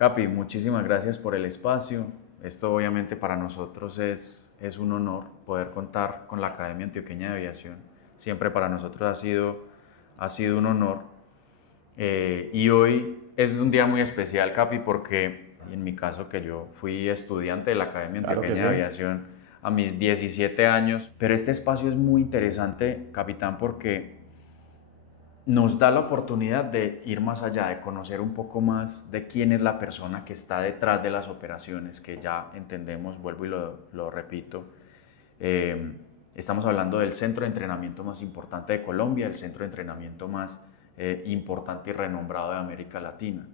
Capi, muchísimas gracias por el espacio. Esto obviamente para nosotros es un honor poder contar con la Academia Antioqueña de Aviación. Siempre para nosotros ha sido un honor. Y hoy es un día muy especial, Capi, porque en mi caso que yo fui estudiante de la Academia Claro que Antioqueña de sí. Aviación a mis 17 años, pero este espacio es muy interesante, capitán, porque nos da la oportunidad de ir más allá, de conocer un poco más de quién es la persona que está detrás de las operaciones, que ya entendemos, vuelvo y lo repito. Eh, Estamos hablando del centro de entrenamiento más importante de Colombia, el centro de entrenamiento más importante y renombrado de América Latina.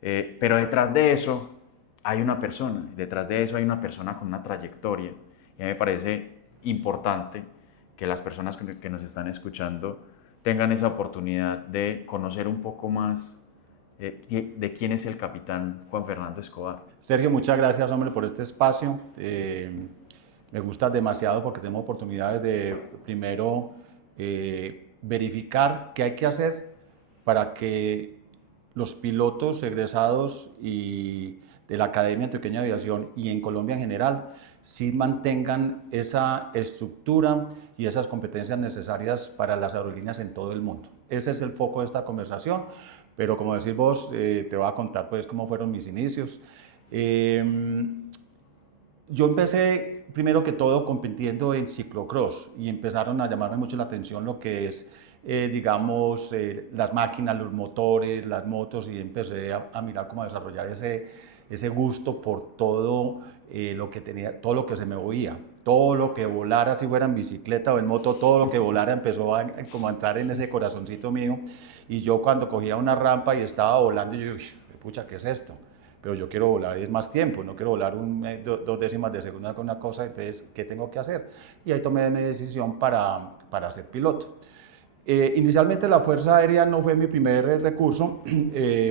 Pero detrás de eso hay una persona, detrás de eso hay una persona con una trayectoria. Y a mí me parece importante que las personas que nos están escuchando tengan esa oportunidad de conocer un poco más de quién es el capitán Juan Fernando Escobar. Sergio, muchas gracias, hombre, por este espacio. Me gusta demasiado porque tengo oportunidades de, primero, verificar qué hay que hacer para que los pilotos egresados y de la Academia Antioqueña de Aviación y en Colombia en general sí mantengan esa estructura y esas competencias necesarias para las aerolíneas en todo el mundo. Ese es el foco de esta conversación, pero como decís vos, te voy a contar pues cómo fueron mis inicios. Yo empecé primero que todo compitiendo en ciclocross y empezaron a llamarme mucho la atención lo que es, digamos, las máquinas, los motores, las motos, y empecé a mirar cómo desarrollar ese gusto por todo lo que tenía, todo lo que se me oía, todo lo que volara, si fuera en bicicleta o en moto, todo lo que volara empezó como a entrar en ese corazoncito mío. Y yo cuando cogía una rampa y estaba volando, yo, pucha, ¿qué es esto? Pero yo quiero volar es más tiempo, no quiero volar dos décimas de segunda con una cosa, entonces, ¿qué tengo que hacer? Y ahí tomé mi decisión para ser piloto. Inicialmente la Fuerza Aérea no fue mi primer recurso,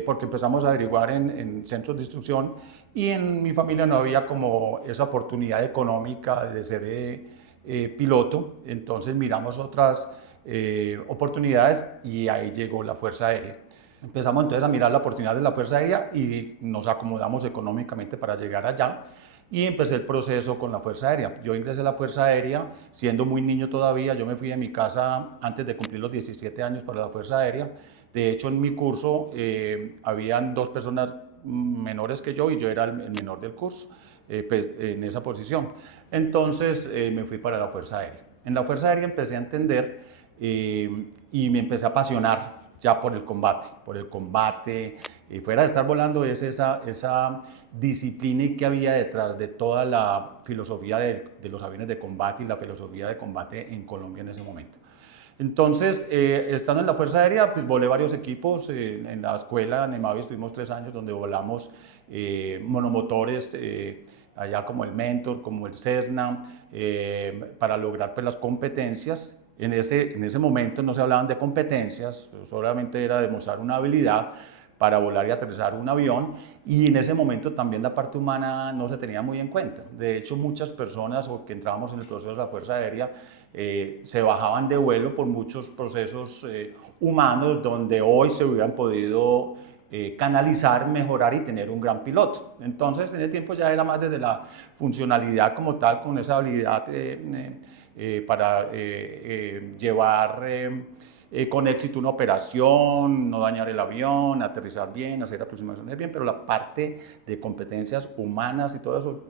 porque empezamos a averiguar en centros de instrucción y en mi familia no había como esa oportunidad económica de ser piloto, entonces miramos otras oportunidades y ahí llegó la Fuerza Aérea. Empezamos entonces a mirar la oportunidad de la Fuerza Aérea y nos acomodamos económicamente para llegar allá y empecé el proceso con la Fuerza Aérea. Yo ingresé a la Fuerza Aérea siendo muy niño todavía. Yo me fui de mi casa antes de cumplir los 17 años para la Fuerza Aérea. De hecho, en mi curso habían dos personas menores que yo y yo era el menor del curso, pues, en esa posición. Entonces me fui para la Fuerza Aérea. En la Fuerza Aérea empecé a entender y me empecé a apasionar ya por el combate, y fuera de estar volando es esa disciplina que había detrás de toda la filosofía de los aviones de combate y la filosofía de combate en Colombia en ese momento. Entonces, estando en la Fuerza Aérea, pues volé varios equipos. En la escuela, en Emavi, estuvimos 3 años donde volamos monomotores, allá como el Mentor, como el Cessna, para lograr pues, las competencias. En ese momento no se hablaban de competencias, solamente era demostrar una habilidad para volar y aterrizar un avión, y en ese momento también la parte humana no se tenía muy en cuenta. De hecho, muchas personas que entrábamos en el proceso de la Fuerza Aérea se bajaban de vuelo por muchos procesos humanos donde hoy se hubieran podido canalizar, mejorar y tener un gran piloto. Entonces, en ese tiempo ya era más desde la funcionalidad como tal, con esa habilidad para llevar con éxito una operación, no dañar el avión, aterrizar bien, hacer aproximaciones bien, pero la parte de competencias humanas y todo eso,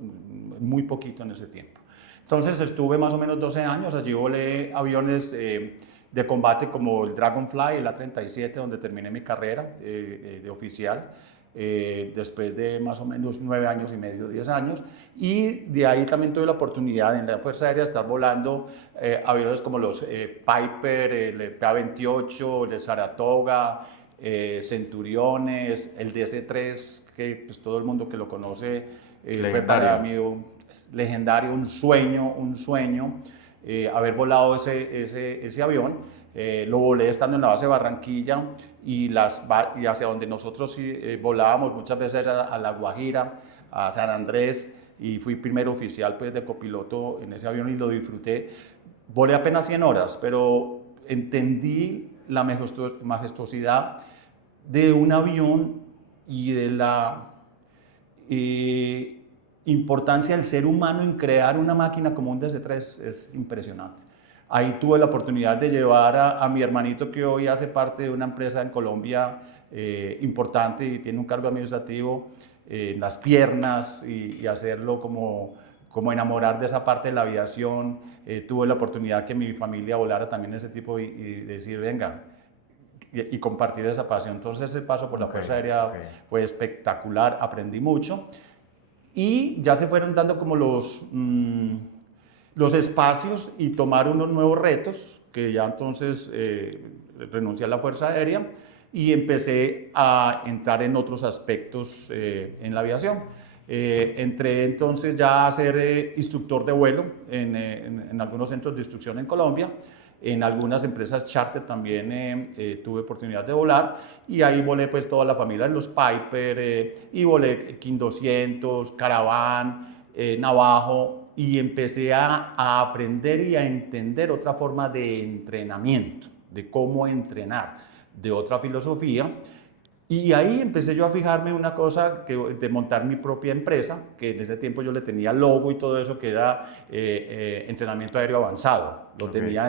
muy poquito en ese tiempo. Entonces estuve más o menos 12 años, allí volé aviones de combate como el Dragonfly, el A-37, donde terminé mi carrera de oficial. Después de más o menos 9 años y medio, 10 años, y de ahí también tuve la oportunidad en la Fuerza Aérea de estar volando aviones como los Piper, el PA-28, el Saratoga, Centuriones, el DC-3, que pues, todo el mundo que lo conoce fue para mí un legendario, un sueño haber volado ese avión. Lo volé estando en la base de Barranquilla y hacia donde nosotros volábamos muchas veces era a La Guajira, a San Andrés, y fui primer oficial pues, de copiloto en ese avión y lo disfruté. Volé apenas 100 horas, pero entendí la majestuosidad de un avión y de la importancia del ser humano en crear una máquina como un DC-3 es impresionante. Ahí tuve la oportunidad de llevar a mi hermanito, que hoy hace parte de una empresa en Colombia importante y tiene un cargo administrativo, en las piernas y hacerlo como enamorar de esa parte de la aviación. Tuve la oportunidad que mi familia volara también ese tipo y decir, venga, y compartir esa pasión. Entonces ese paso por la Fuerza Aérea fue espectacular, aprendí mucho y ya se fueron dando como los espacios y tomar unos nuevos retos, que ya entonces renuncié a la Fuerza Aérea y empecé a entrar en otros aspectos en la aviación. Entré entonces ya a ser instructor de vuelo en algunos centros de instrucción en Colombia. En algunas empresas charter también tuve oportunidad de volar y ahí volé pues toda la familia de los Piper y volé King 200, Caravan, Navajo y empecé a aprender y a entender otra forma de entrenamiento, de cómo entrenar, de otra filosofía. Y ahí empecé yo a fijarme una cosa, de montar mi propia empresa, que en ese tiempo yo le tenía logo y todo eso, que era entrenamiento aéreo avanzado. Lo tenía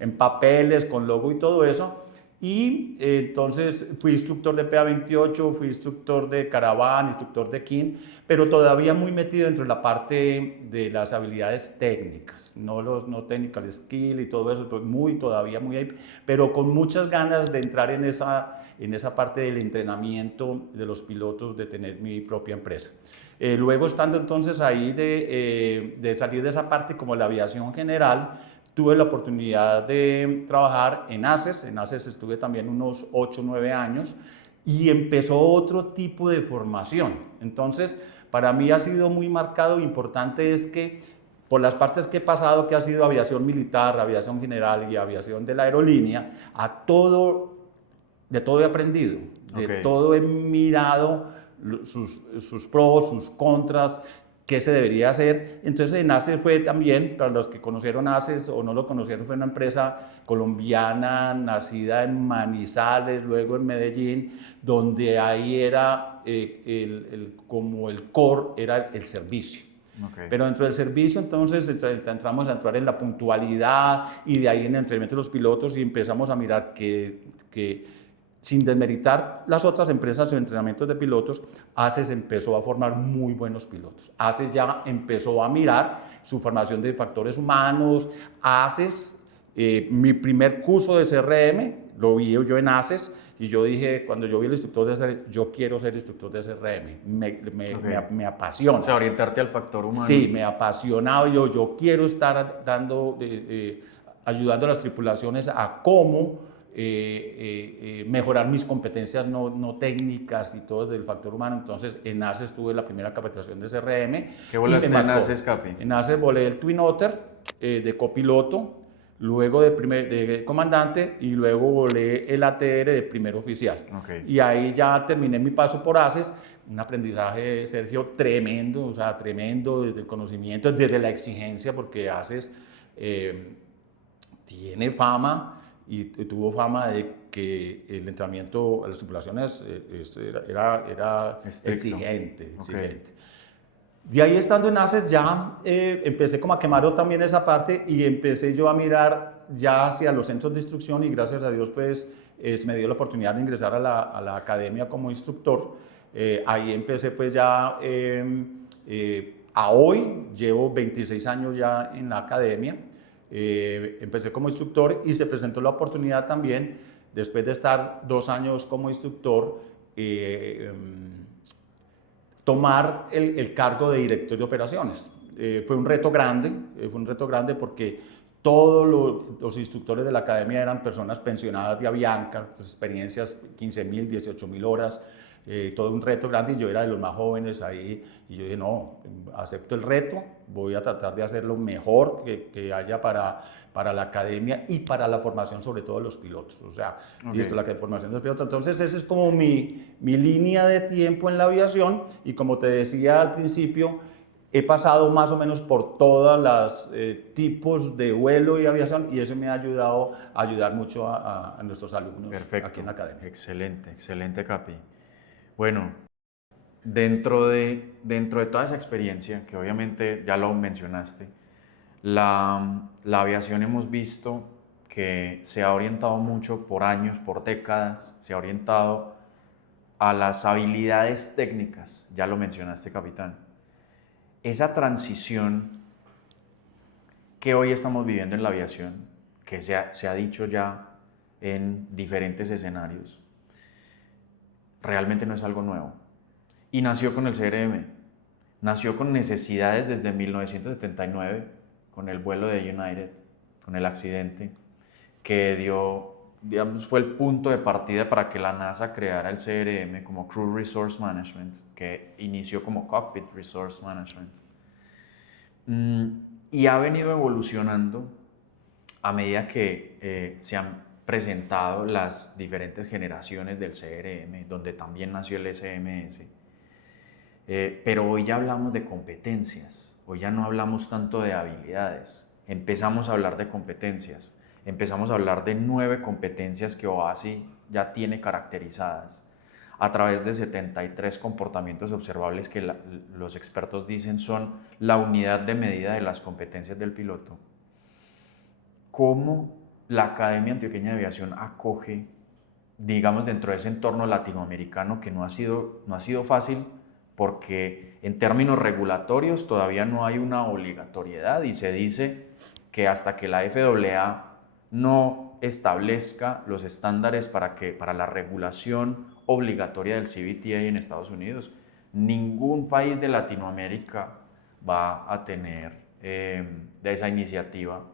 en papeles, con logo y todo eso. Y entonces fui instructor de PA-28, fui instructor de Caravan, instructor de King, pero todavía muy metido dentro de la parte de las habilidades técnicas, no technical skill y todo eso, todavía muy ahí, pero con muchas ganas de entrar en esa parte del entrenamiento de los pilotos, de tener mi propia empresa. Luego estando entonces ahí de salir de esa parte como la aviación general, tuve la oportunidad de trabajar en ACES estuve también unos 8 o 9 años y empezó otro tipo de formación. Entonces, para mí ha sido muy marcado e importante es que por las partes que he pasado, que ha sido aviación militar, aviación general y aviación de la aerolínea, de todo he aprendido, de todo he mirado sus pros, sus contras, qué se debería hacer. Entonces en ACES fue también, para los que conocieron ACES o no lo conocieron, fue una empresa colombiana nacida en Manizales, luego en Medellín, donde ahí era como el core, era el servicio. Pero dentro del servicio entonces entramos a entrar en la puntualidad y de ahí en el entrenamiento de los pilotos y empezamos a mirar que sin desmeritar las otras empresas de entrenamiento de pilotos, ACES empezó a formar muy buenos pilotos. ACES ya empezó a mirar su formación de factores humanos. ACES, mi primer curso de CRM, lo vi yo en ACES y yo dije, cuando yo vi el instructor de CRM, yo quiero ser instructor de CRM, me apasiona. O sea, orientarte al factor humano. Sí, me apasionaba, yo quiero estar ayudando a las tripulaciones a cómo mejorar mis competencias no técnicas y todo del factor humano. Entonces en ACES tuve la primera capacitación de CRM. ¿Qué volaste en ACES, Capi? En ACES volé el Twin Otter de copiloto, luego de comandante y luego volé el ATR de primer oficial. Y ahí ya terminé mi paso por ACES. Un aprendizaje, Sergio, tremendo, o sea, tremendo desde el conocimiento, desde la exigencia, porque ACES tiene fama y tuvo fama de que el entrenamiento a las tripulaciones era exigente. De ahí estando en ACES ya empecé como a quemar también esa parte y empecé yo a mirar ya hacia los centros de instrucción y gracias a Dios pues me dio la oportunidad de ingresar a la academia como instructor. Ahí empecé pues ya a hoy llevo 26 años ya en la academia. Empecé como instructor y se presentó la oportunidad también, después de estar 2 años como instructor, tomar el cargo de director de operaciones. Fue un reto grande porque todos los instructores de la academia eran personas pensionadas de Avianca, pues, experiencias 15.000, 18.000 horas, todo un reto grande y yo era de los más jóvenes ahí y yo dije, no, acepto el reto, voy a tratar de hacer lo mejor que haya para la academia y para la formación sobre todo de los pilotos, o sea, listo, la formación de los pilotos. Entonces esa es como mi línea de tiempo en la aviación y como te decía al principio, he pasado más o menos por todos los tipos de vuelo y aviación y eso me ha ayudado a ayudar mucho a nuestros alumnos. Perfecto. Aquí en la academia. Excelente, excelente, Capi. Bueno, dentro de toda esa experiencia, que obviamente ya lo mencionaste, la aviación hemos visto que se ha orientado mucho por años, por décadas, se ha orientado a las habilidades técnicas, ya lo mencionaste, capitán. Esa transición que hoy estamos viviendo en la aviación, que se ha dicho ya en diferentes escenarios, realmente no es algo nuevo. Y nació con el CRM, nació con necesidades desde 1979, con el vuelo de United, con el accidente, que dio, digamos, fue el punto de partida para que la NASA creara el CRM como Crew Resource Management, que inició como Cockpit Resource Management. Y ha venido evolucionando a medida que se han presentado las diferentes generaciones del CRM, donde también nació el SMS. Pero hoy ya hablamos de competencias, hoy ya no hablamos tanto de habilidades, empezamos a hablar de competencias, empezamos a hablar de 9 competencias que OASI ya tiene caracterizadas a través de 73 comportamientos observables que los expertos dicen son la unidad de medida de las competencias del piloto. ¿Cómo la Academia Antioqueña de Aviación acoge, digamos, dentro de ese entorno latinoamericano que no ha sido fácil? Porque en términos regulatorios todavía no hay una obligatoriedad y se dice que hasta que la FAA no establezca los estándares para la regulación obligatoria del CBTA en Estados Unidos, ningún país de Latinoamérica va a tener de esa iniciativa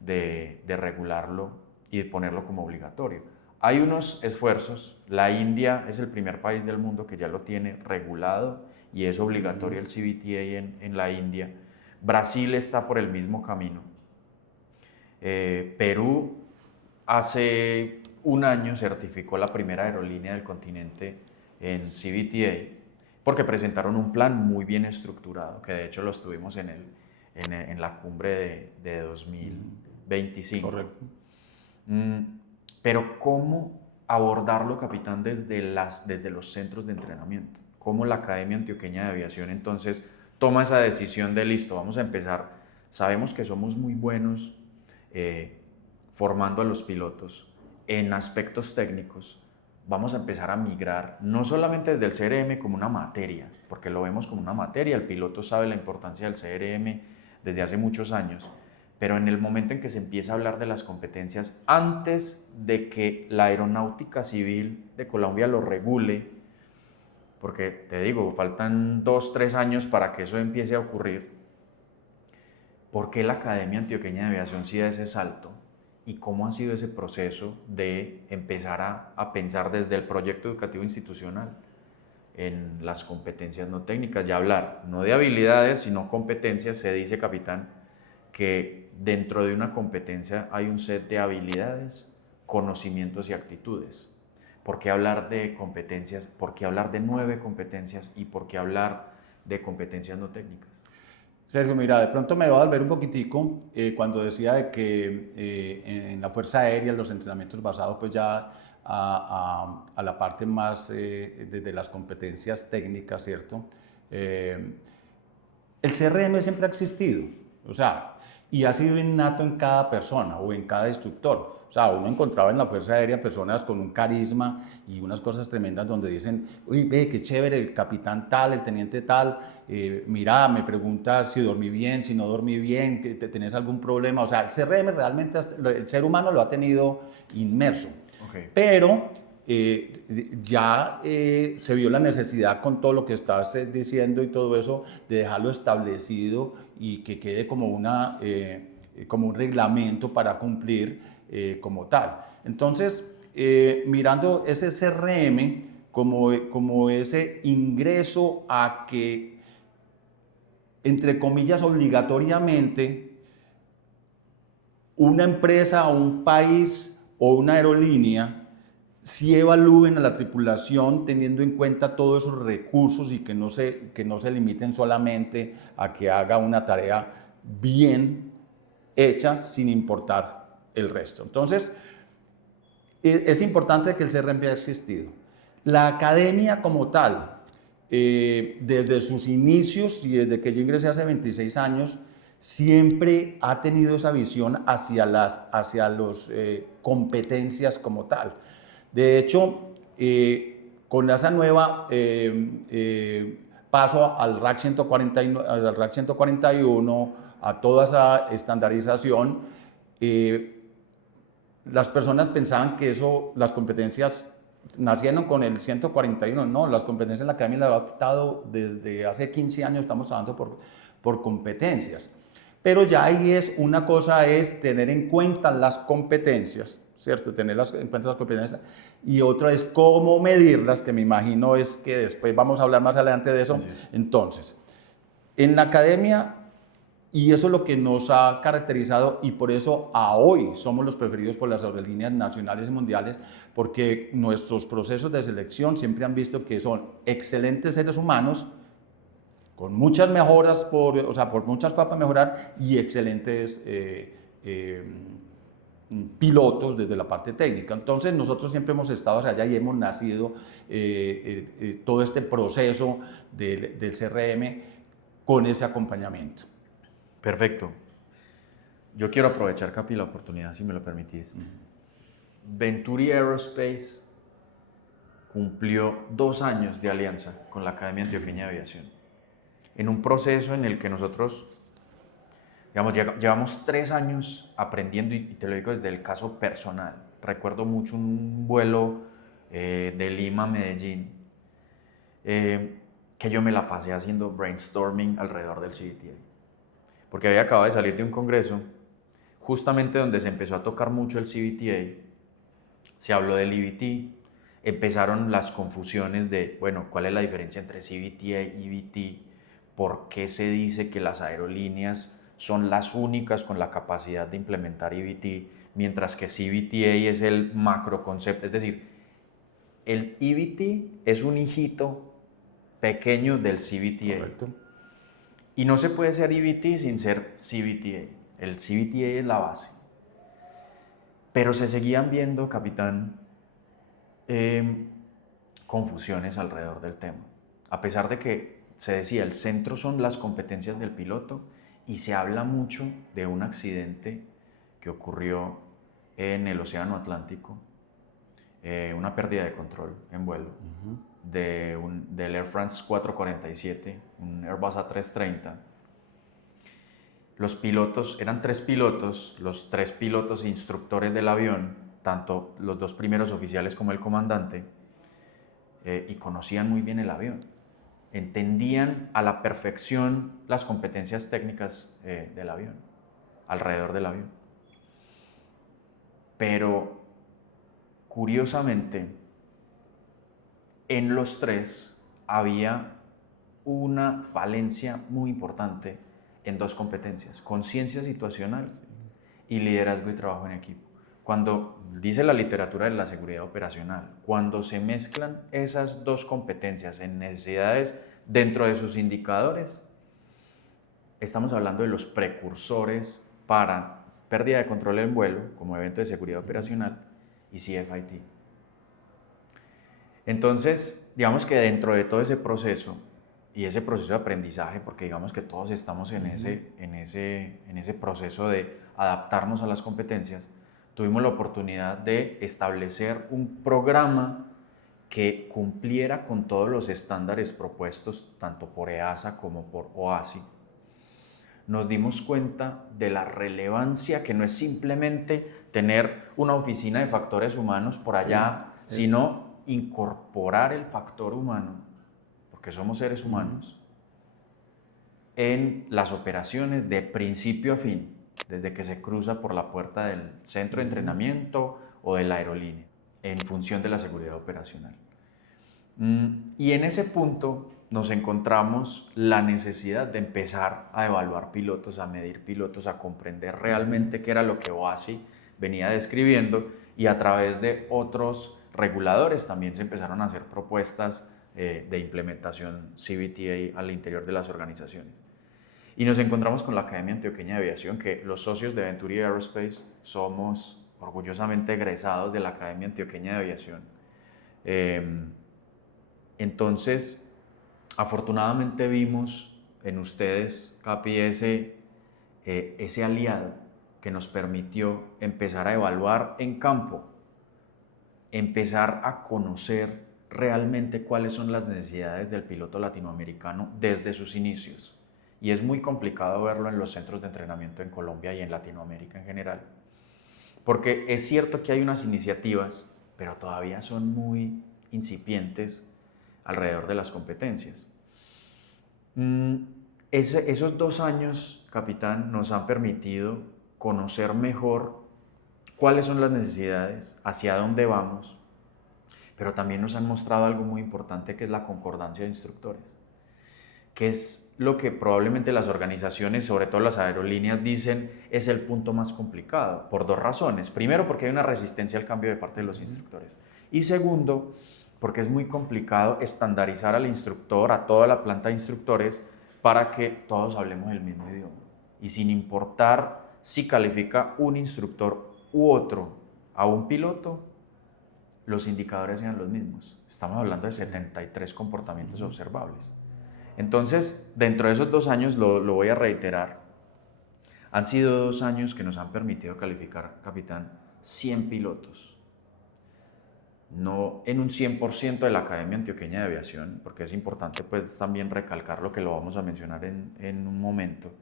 de regularlo y de ponerlo como obligatorio. Hay unos esfuerzos, la India es el primer país del mundo que ya lo tiene regulado y es obligatorio el CBTA en la India. Brasil está por el mismo camino. Perú hace un año certificó la primera aerolínea del continente en CBTA porque presentaron un plan muy bien estructurado, que de hecho lo estuvimos en la cumbre de 2025. Correcto. Pero ¿cómo abordarlo, capitán, desde los centros de entrenamiento? ¿Cómo la Academia Antioqueña de Aviación entonces toma esa decisión de listo, vamos a empezar? Sabemos que somos muy buenos formando a los pilotos en aspectos técnicos. Vamos a empezar a migrar, no solamente desde el CRM como una materia, porque lo vemos como una materia, el piloto sabe la importancia del CRM desde hace muchos años, pero en el momento en que se empieza a hablar de las competencias, antes de que la Aeronáutica Civil de Colombia lo regule, porque te digo, faltan 2-3 años para que eso empiece a ocurrir, ¿por qué la Academia Antioqueña de Aviación sí da ese salto? ¿Y cómo ha sido ese proceso de empezar a pensar desde el proyecto educativo institucional en las competencias no técnicas? Ya hablar no de habilidades, sino competencias. Se dice, capitán, que dentro de una competencia hay un set de habilidades, conocimientos y actitudes. ¿Por qué hablar de competencias? ¿Por qué hablar de 9 competencias? ¿Y por qué hablar de competencias no técnicas? Sergio, mira, de pronto me va a volver un poquitico cuando decía de que en la Fuerza Aérea los entrenamientos basados pues ya a la parte más de las competencias técnicas, ¿cierto? El CRM siempre ha existido, o sea, y ha sido innato en cada persona o en cada instructor. O sea, uno encontraba en la Fuerza Aérea personas con un carisma y unas cosas tremendas donde dicen, uy, ve, qué chévere, el capitán tal, el teniente tal, mira, me preguntas si dormí bien, si no dormí bien, que tenés algún problema. O sea, el CRM realmente, el ser humano lo ha tenido inmerso. Okay. Pero ya se vio la necesidad con todo lo que estás diciendo y todo eso, de dejarlo establecido y que quede como como un reglamento para cumplir como tal. Entonces, mirando ese CRM como ese ingreso a que, entre comillas, obligatoriamente, una empresa o un país o una aerolínea sí evalúen a la tripulación teniendo en cuenta todos esos recursos y que no se limiten solamente a que haga una tarea bien hecha sin importar el resto. Entonces, es importante que el CRM haya existido. La academia como tal desde sus inicios y desde que yo ingresé hace 26 años, siempre ha tenido esa visión hacia las competencias como tal. De hecho, con esa nueva paso al RAC 141, a toda esa estandarización, las personas pensaban que las competencias nacieron con el 141, no, las competencias en la academia las ha adoptado desde hace 15 años, estamos trabajando por competencias. Pero ya ahí una cosa es tener en cuenta las competencias, ¿cierto? Tener en cuenta las competencias, y otra es cómo medirlas, que me imagino es que después vamos a hablar más adelante de eso. Entonces, en la academia, y eso es lo que nos ha caracterizado, y por eso a hoy somos los preferidos por las aerolíneas nacionales y mundiales, porque nuestros procesos de selección siempre han visto que son excelentes seres humanos, con muchas mejoras, por muchas cosas para mejorar, y excelentes pilotos desde la parte técnica. Entonces nosotros siempre hemos estado hacia allá y hemos nacido todo este proceso del CRM con ese acompañamiento. Perfecto. Yo quiero aprovechar, Capi, la oportunidad, si me lo permitís. Venturi Aerospace cumplió 2 años de alianza con la Academia Antioqueña de Aviación, en un proceso en el que nosotros, digamos, llevamos 3 años aprendiendo, y te lo digo desde el caso personal. Recuerdo mucho un vuelo de Lima a Medellín, que yo me la pasé haciendo brainstorming alrededor del CBTA, porque había acabado de salir de un congreso justamente donde se empezó a tocar mucho el CBTA, se habló del EVT, empezaron las confusiones de, bueno, ¿cuál es la diferencia entre CBTA y EVT? ¿Por qué se dice que las aerolíneas son las únicas con la capacidad de implementar EVT, mientras que CBTA es el macroconcepto? Es decir, el EVT es un hijito pequeño del CBTA. Correcto. Y no se puede ser EVT sin ser CBTA. El CBTA es la base. Pero se seguían viendo, capitán, confusiones alrededor del tema. A pesar de que se decía, el centro son las competencias del piloto, y se habla mucho de un accidente que ocurrió en el Océano Atlántico, una pérdida de control en vuelo del Air France 447, un Airbus A330. Los pilotos, eran 3 pilotos, los 3 pilotos e instructores del avión, tanto los 2 primeros oficiales como el comandante, y conocían muy bien el avión. Entendían a la perfección las competencias técnicas del avión, alrededor del avión. Pero, curiosamente, en los 3 había una falencia muy importante en 2 competencias: conciencia situacional y liderazgo y trabajo en equipo. Cuando dice la literatura de la seguridad operacional, cuando se mezclan esas 2 competencias en necesidades dentro de sus indicadores, estamos hablando de los precursores para pérdida de control en vuelo como evento de seguridad operacional y CFIT. Entonces, digamos que dentro de todo ese proceso y ese proceso de aprendizaje, porque digamos que todos estamos en ese proceso de adaptarnos a las competencias, tuvimos la oportunidad de establecer un programa que cumpliera con todos los estándares propuestos tanto por EASA como por OASI. Nos dimos cuenta de la relevancia, que no es simplemente tener una oficina de factores humanos por allá, sino incorporar el factor humano, porque somos seres humanos, en las operaciones de principio a fin, desde que se cruza por la puerta del centro de entrenamiento o de la aerolínea, en función de la seguridad operacional. Y en ese punto nos encontramos la necesidad de empezar a evaluar pilotos, a medir pilotos, a comprender realmente qué era lo que OASI venía describiendo, y a través de otros reguladores también se empezaron a hacer propuestas de implementación CBTA al interior de las organizaciones. Y nos encontramos con la Academia Antioqueña de Aviación, que los socios de Venturi Aerospace somos orgullosamente egresados de la Academia Antioqueña de Aviación. Entonces, Afortunadamente vimos en ustedes, Capi, ese aliado que nos permitió empezar a evaluar en campo, empezar a conocer realmente cuáles son las necesidades del piloto latinoamericano desde sus inicios. Y es muy complicado verlo en los centros de entrenamiento en Colombia y en Latinoamérica en general. Porque es cierto que hay unas iniciativas, pero todavía son muy incipientes alrededor de las competencias. Esos 2 años, capitán, nos han permitido conocer mejor cuáles son las necesidades, hacia dónde vamos, pero también nos han mostrado algo muy importante, que es la concordancia de instructores, que es lo que probablemente las organizaciones, sobre todo las aerolíneas, dicen es el punto más complicado, por 2 razones. Primero, porque hay una resistencia al cambio de parte de los instructores. Y segundo, porque es muy complicado estandarizar al instructor, a toda la planta de instructores, para que todos hablemos el mismo idioma. Y sin importar si califica un instructor u otro a un piloto, los indicadores sean los mismos. Estamos hablando de 73 comportamientos observables. Entonces, dentro de esos 2 años, lo voy a reiterar, han sido 2 años que nos han permitido calificar, capitán, 100 pilotos. No en un 100% de la Academia Antioqueña de Aviación, porque es importante pues también recalcar lo que lo vamos a mencionar en un momento.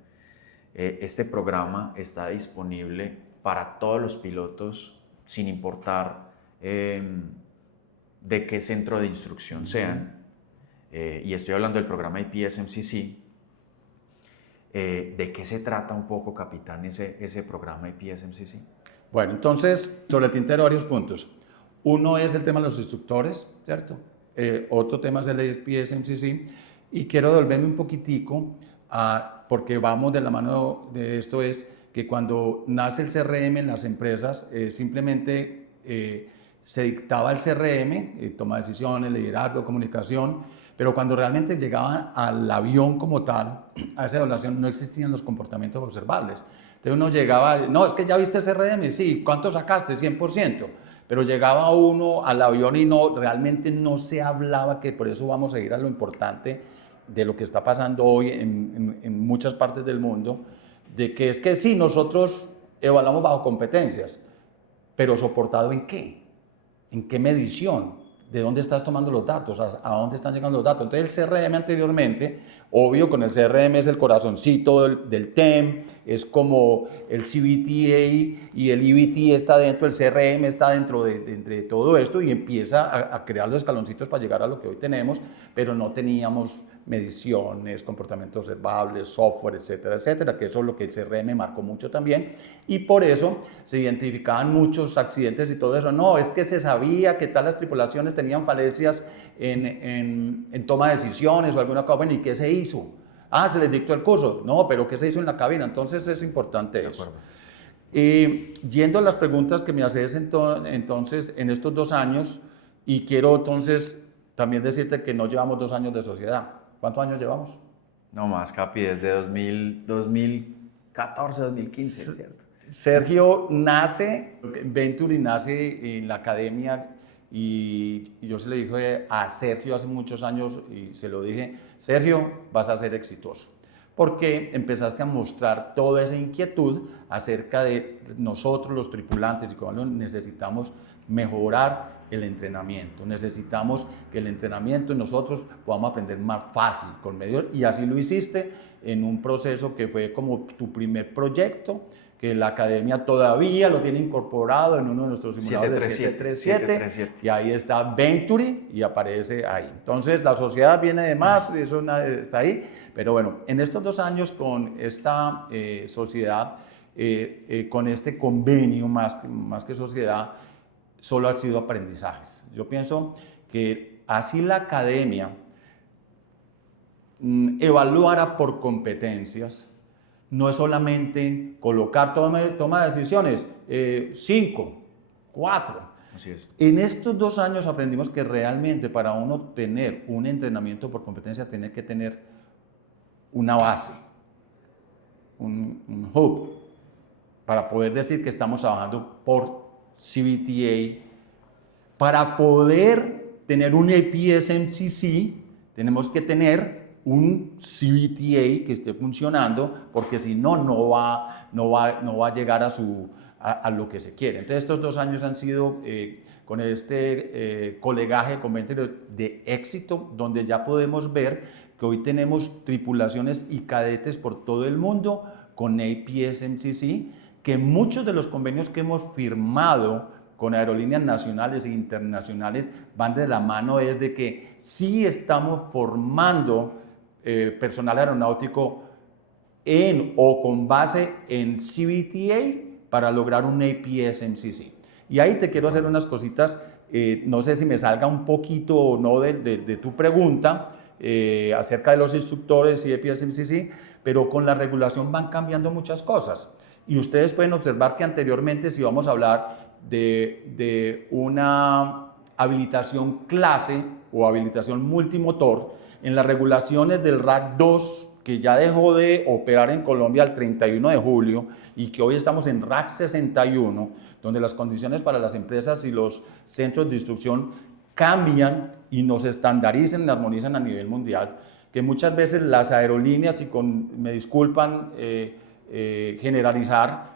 Este programa está disponible para todos los pilotos, sin importar de qué centro de instrucción sean. Y estoy hablando del programa IPS-MCC. ¿De qué se trata un poco, capitán, ese programa IPS-MCC? Bueno, entonces, sobre el tintero, varios puntos. Uno es el tema de los instructores, ¿cierto? Otro tema es el IPS-MCC. Y quiero devolverme un poquitico, porque vamos de la mano de esto, es que cuando nace el CRM en las empresas, simplemente se dictaba el CRM, toma de decisiones, liderazgo, comunicación, pero cuando realmente llegaban al avión como tal, a esa evaluación, no existían los comportamientos observables. Entonces uno llegaba, no, es que ya viste CRM, sí, ¿cuánto sacaste? 100%. Pero llegaba uno al avión y realmente no se hablaba, que por eso vamos a ir a lo importante de lo que está pasando hoy en muchas partes del mundo, de que es que sí, nosotros evaluamos bajo competencias, pero ¿soportado en qué? ¿En qué medición? ¿De dónde estás tomando los datos? ¿A dónde están llegando los datos? Entonces el CRM anteriormente, obvio, con el CRM es el corazoncito del TEM, es como el CBTA y el EBT está dentro, el CRM está dentro de todo esto y empieza a crear los escaloncitos para llegar a lo que hoy tenemos, pero no teníamos mediciones, comportamientos observables, software, etcétera, etcétera, que eso es lo que el CRM marcó mucho también, y por eso se identificaban muchos accidentes y todo eso. No, es que se sabía que tal las tripulaciones tenían falencias en toma de decisiones o alguna cosa. Bueno, ¿y qué se hizo? Ah, se les dictó el curso. No, pero ¿qué se hizo en la cabina? Entonces es importante eso. Yendo a las preguntas que me haces entonces en estos 2 años, y quiero entonces también decirte que no llevamos 2 años de sociedad. ¿Cuántos años llevamos? No más, Capi, desde 2014, 2015, ¿cierto? Sergio nace, Venturi nace en la academia y yo se le dije a Sergio hace muchos años y se lo dije, Sergio, vas a ser exitoso. Porque empezaste a mostrar toda esa inquietud acerca de nosotros los tripulantes y cómo necesitamos mejorar el entrenamiento. Necesitamos que el entrenamiento nosotros podamos aprender más fácil con medios, y así lo hiciste en un proceso que fue como tu primer proyecto, que la academia todavía lo tiene incorporado en uno de nuestros simuladores de 737, y ahí está Venturi y aparece ahí. Entonces la sociedad viene de más, eso está ahí, pero bueno, en estos 2 años con esta sociedad, con este convenio más que sociedad, solo ha sido aprendizajes. Yo pienso que así la academia evaluara por competencias, no es solamente colocar toma de decisiones, 5, 4. Así es. En estos 2 años aprendimos que realmente para uno tener un entrenamiento por competencia tiene que tener una base, un hub, para poder decir que estamos trabajando por CBTA, para poder tener un IPS-MCC Tenemos que tener un CBTA que esté funcionando, porque si no, no va a llegar a lo que se quiere. Entonces, estos 2 años han sido con este colegaje con de éxito, donde ya podemos ver que hoy tenemos tripulaciones y cadetes por todo el mundo con APS-MCC, que muchos de los convenios que hemos firmado con aerolíneas nacionales e internacionales van de la mano es de que sí estamos formando personal aeronáutico en o con base en CBTA para lograr un APS-MCC. Y ahí te quiero hacer unas cositas, no sé si me salga un poquito o no de tu pregunta acerca de los instructores y APS-MCC, pero con la regulación van cambiando muchas cosas. Y ustedes pueden observar que anteriormente, si vamos a hablar de una habilitación clase o habilitación multimotor, en las regulaciones del RAC 2, que ya dejó de operar en Colombia el 31 de julio y que hoy estamos en RAC 61, donde las condiciones para las empresas y los centros de instrucción cambian y nos estandarizan y armonizan a nivel mundial, que muchas veces las aerolíneas, y me disculpan generalizar,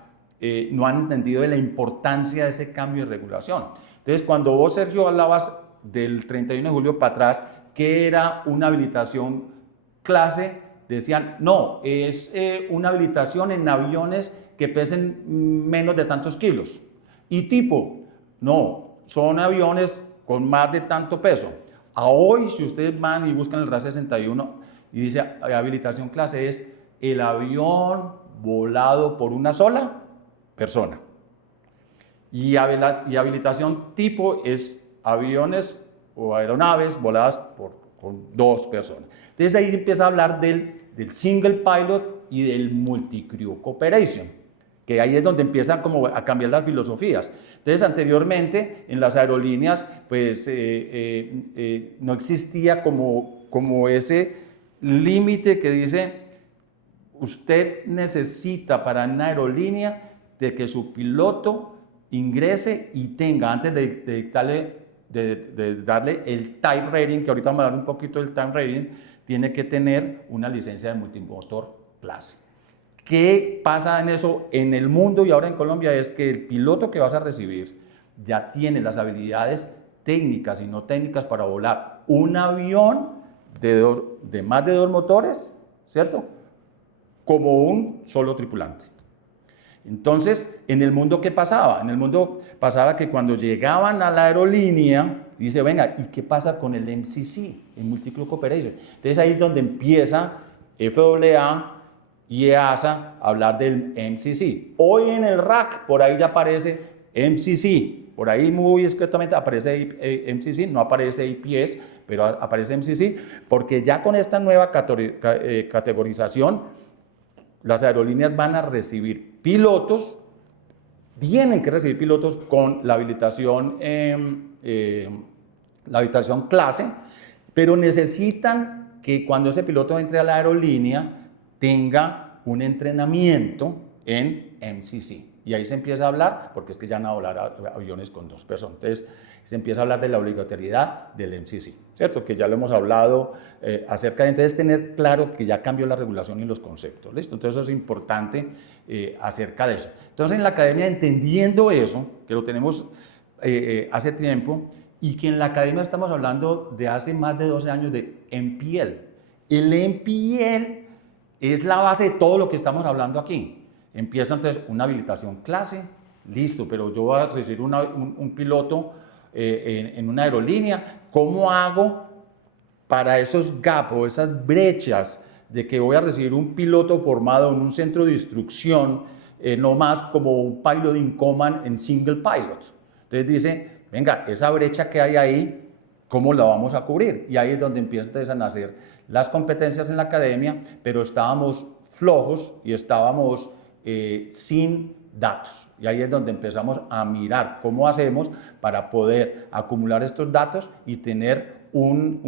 no han entendido de la importancia de ese cambio de regulación. Entonces, cuando vos, Sergio, hablabas del 31 de julio para atrás, que era una habilitación clase, decían, no, es una habilitación en aviones que pesen menos de tantos kilos. Y tipo, no, son aviones con más de tanto peso. A hoy, si ustedes van y buscan el RAC 61 y dice habilitación clase, es el avión volado por una sola persona. Y habilitación tipo es aviones o aeronaves voladas con 2 personas. Entonces ahí empieza a hablar del single pilot y del multi-crew cooperation, que ahí es donde empiezan como a cambiar las filosofías. Entonces, anteriormente en las aerolíneas pues no existía como ese límite que dice, usted necesita para una aerolínea de que su piloto ingrese y tenga, antes de darle el type rating, que ahorita vamos a hablar un poquito del type rating, tiene que tener una licencia de multimotor clase. ¿Qué pasa en eso en el mundo y ahora en Colombia? Es que el piloto que vas a recibir ya tiene las habilidades técnicas y no técnicas para volar un avión de más de 2 motores, ¿cierto? Como un solo tripulante. Entonces, en el mundo, ¿qué pasaba? En el mundo pasaba que cuando llegaban a la aerolínea, dice, venga, ¿y qué pasa con el MCC, el Multi-Crew Cooperation? Entonces ahí es donde empieza FAA y EASA a hablar del MCC. Hoy en el RAC, por ahí ya aparece MCC, por ahí muy discretamente aparece MCC, no aparece APS, pero aparece MCC, porque ya con esta nueva categorización, las aerolíneas van a recibir pilotos, tienen que recibir pilotos con la habilitación clase, pero necesitan que cuando ese piloto entre a la aerolínea tenga un entrenamiento en MCC. Y ahí se empieza a hablar, porque es que ya van a volar aviones con 2 personas. Entonces, se empieza a hablar de la obligatoriedad del MCC, ¿cierto? Que ya lo hemos hablado acerca de, entonces, tener claro que ya cambió la regulación y los conceptos, ¿listo? Entonces, eso es importante acerca de eso. Entonces, en la academia, entendiendo eso, que lo tenemos hace tiempo, y que en la academia estamos hablando de hace más de 12 años de MPL. El MPL es la base de todo lo que estamos hablando aquí. Empieza entonces una habilitación clase, listo, pero yo voy a recibir un piloto en una aerolínea. ¿Cómo hago para esos gaps o esas brechas de que voy a recibir un piloto formado en un centro de instrucción, no más como un pilot in command en single pilot? Entonces dice, venga, esa brecha que hay ahí, ¿cómo la vamos a cubrir? Y ahí es donde empiezan a nacer las competencias en la academia, pero estábamos flojos y estábamos sin datos. Y ahí es donde empezamos a mirar cómo hacemos para poder acumular estos datos y tener hoy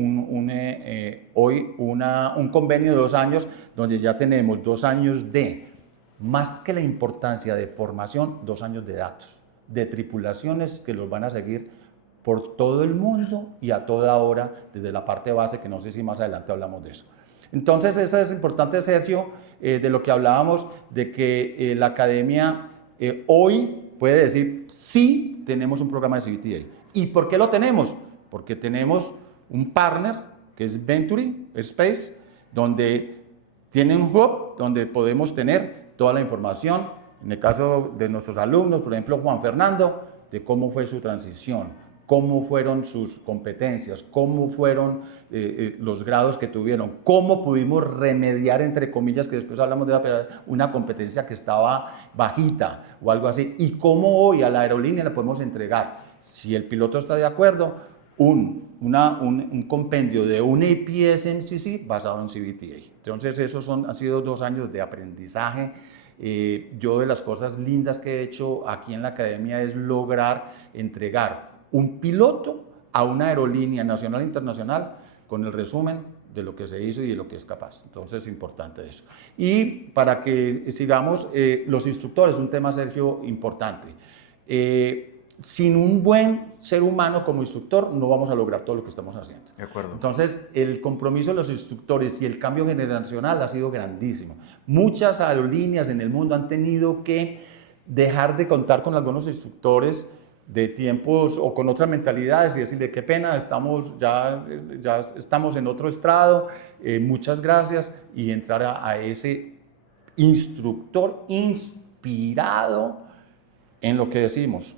un convenio de 2 años, donde ya tenemos 2 años de, más que la importancia de formación, 2 años de datos, de tripulaciones que los van a seguir por todo el mundo y a toda hora, desde la parte base, que no sé si más adelante hablamos de eso. Entonces, eso es importante, Sergio, de lo que hablábamos, de que la academia hoy puede decir, sí, tenemos un programa de CBTA. ¿Y por qué lo tenemos? Porque tenemos un partner, que es Venturi Space, donde tiene un hub, donde podemos tener toda la información, en el caso de nuestros alumnos, por ejemplo, Juan Fernando, de cómo fue su transición, cómo fueron sus competencias, cómo fueron los grados que tuvieron, cómo pudimos remediar, entre comillas, que después hablamos de una competencia que estaba bajita o algo así, y cómo hoy a la aerolínea le podemos entregar, si el piloto está de acuerdo, un compendio de un APS-MCC basado en CBTA. Entonces, esos han sido 2 años de aprendizaje. Yo de las cosas lindas que he hecho aquí en la academia es lograr entregar un piloto a una aerolínea nacional e internacional con el resumen de lo que se hizo y de lo que es capaz. Entonces es importante eso. Y para que sigamos, los instructores, un tema, Sergio, importante. Sin un buen ser humano como instructor no vamos a lograr todo lo que estamos haciendo. De acuerdo. Entonces, el compromiso de los instructores y el cambio generacional ha sido grandísimo. Muchas aerolíneas en el mundo han tenido que dejar de contar con algunos instructores de tiempos o con otras mentalidades y decirle qué pena, ya estamos en otro estrado, muchas gracias, y entrar a ese instructor inspirado en lo que decimos,